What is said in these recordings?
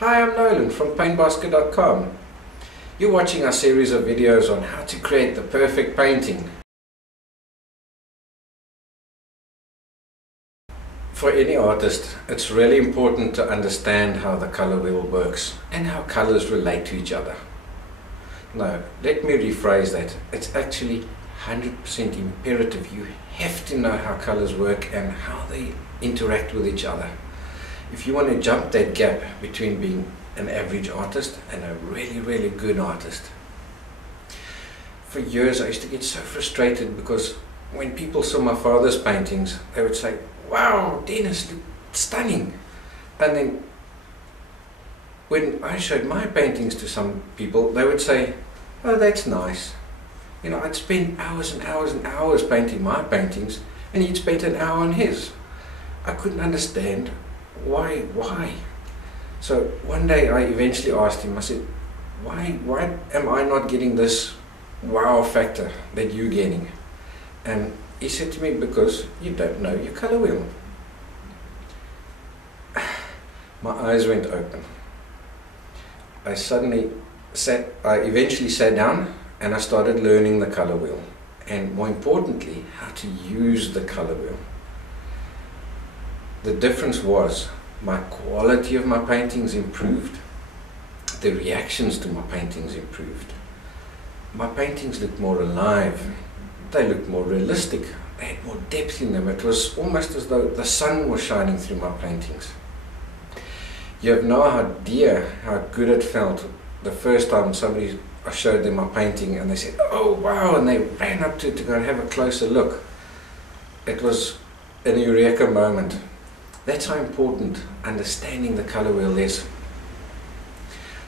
Hi, I'm Nolan from paintbasket.com. You're watching our series of videos on how to create the perfect painting. For any artist, it's really important to understand how the color wheel works and how colors relate to each other. No, let me rephrase that. It's actually 100% imperative. You have to know how colors work and how they interact with each other. If you want to jump that gap between being an average artist and a really good artist. For years I used to get so frustrated because when people saw my father's paintings, they would say, "Wow, Dennis, look stunning." And then when I showed my paintings to some people, they would say, "Oh, that's nice." You know, I'd spend hours and hours and hours painting my paintings and he'd spend an hour on his. I couldn't understand why. So one day I eventually asked him, I said, why am I not getting this wow factor that you're getting? And he said to me, because you don't know your color wheel. My eyes went open. I eventually sat down and I started learning the color wheel, and more importantly, how to use the color wheel. The difference was my quality of my paintings improved, the reactions to my paintings improved. My paintings looked more alive, they looked more realistic, they had more depth in them. It was almost as though the sun was shining through my paintings. You have no idea how good it felt the first time I showed them my painting and they said, "Oh wow," and they ran up to it to go and have a closer look. It was an eureka moment. That's how important understanding the color wheel is.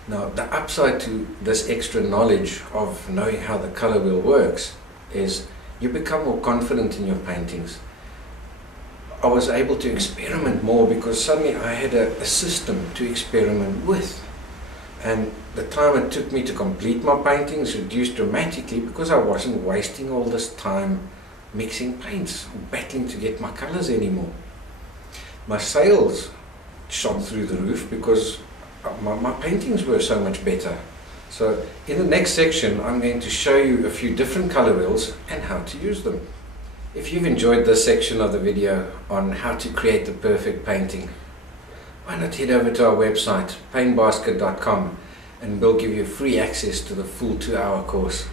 Now, the upside to this extra knowledge of knowing how the color wheel works is you become more confident in your paintings. I was able to experiment more because suddenly I had a system to experiment with. And the time it took me to complete my paintings reduced dramatically because I wasn't wasting all this time mixing paints, battling to get my colors anymore. My sales shot through the roof because my paintings were so much better. So in the next section I'm going to show you a few different color wheels and how to use them. If you've enjoyed this section of the video on how to create the perfect painting, why not head over to our website paintbasket.com and we'll give you free access to the full 2-hour course.